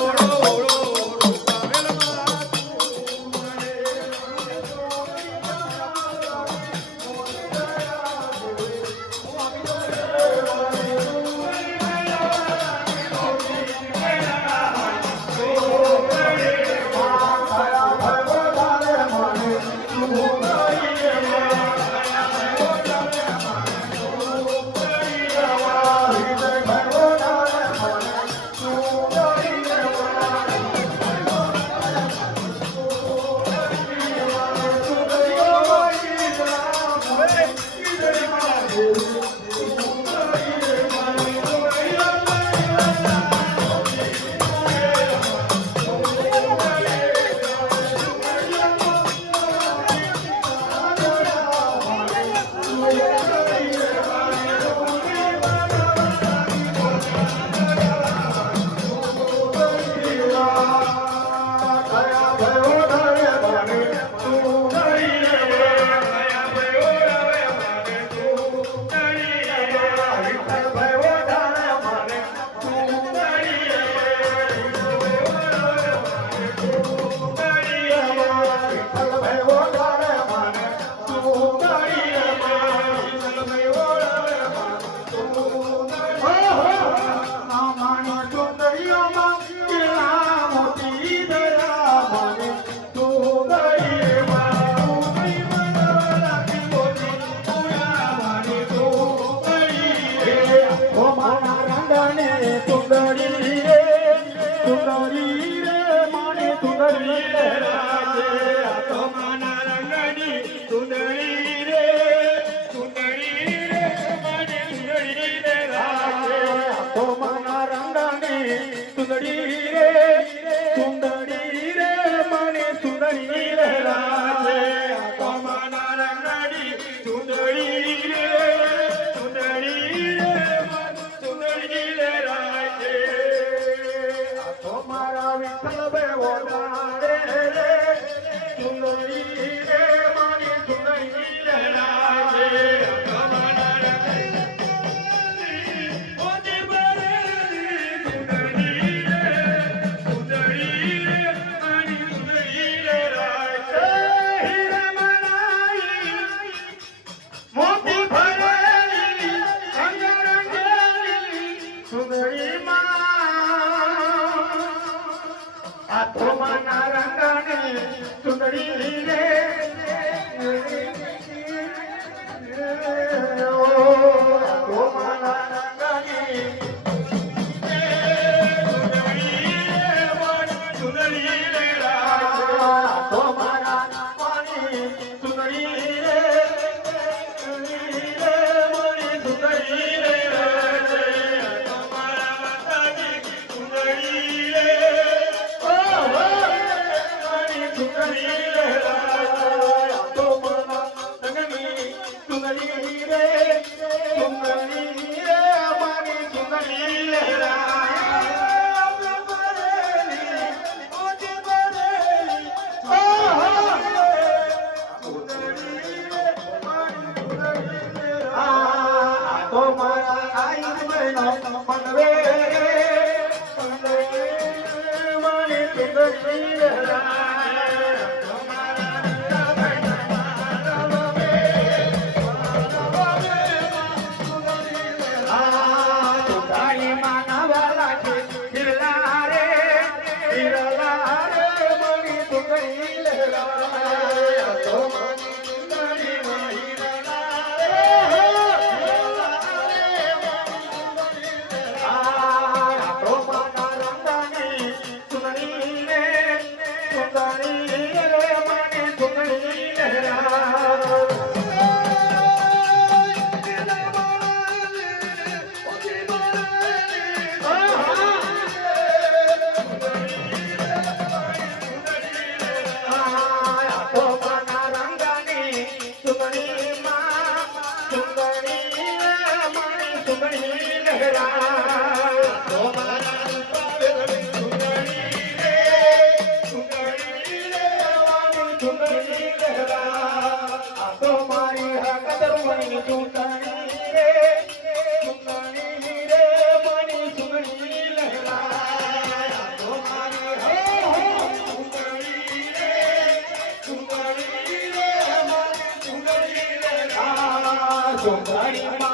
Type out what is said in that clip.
ওড়ো ওড়ো સુંદરી રે રાજે. આત્માના રંગની સુંદરી રે સુંદરી રે મને સુંદરી રે રાજે આત્માના રંગની સુંદરી રે સુંદરી 隣に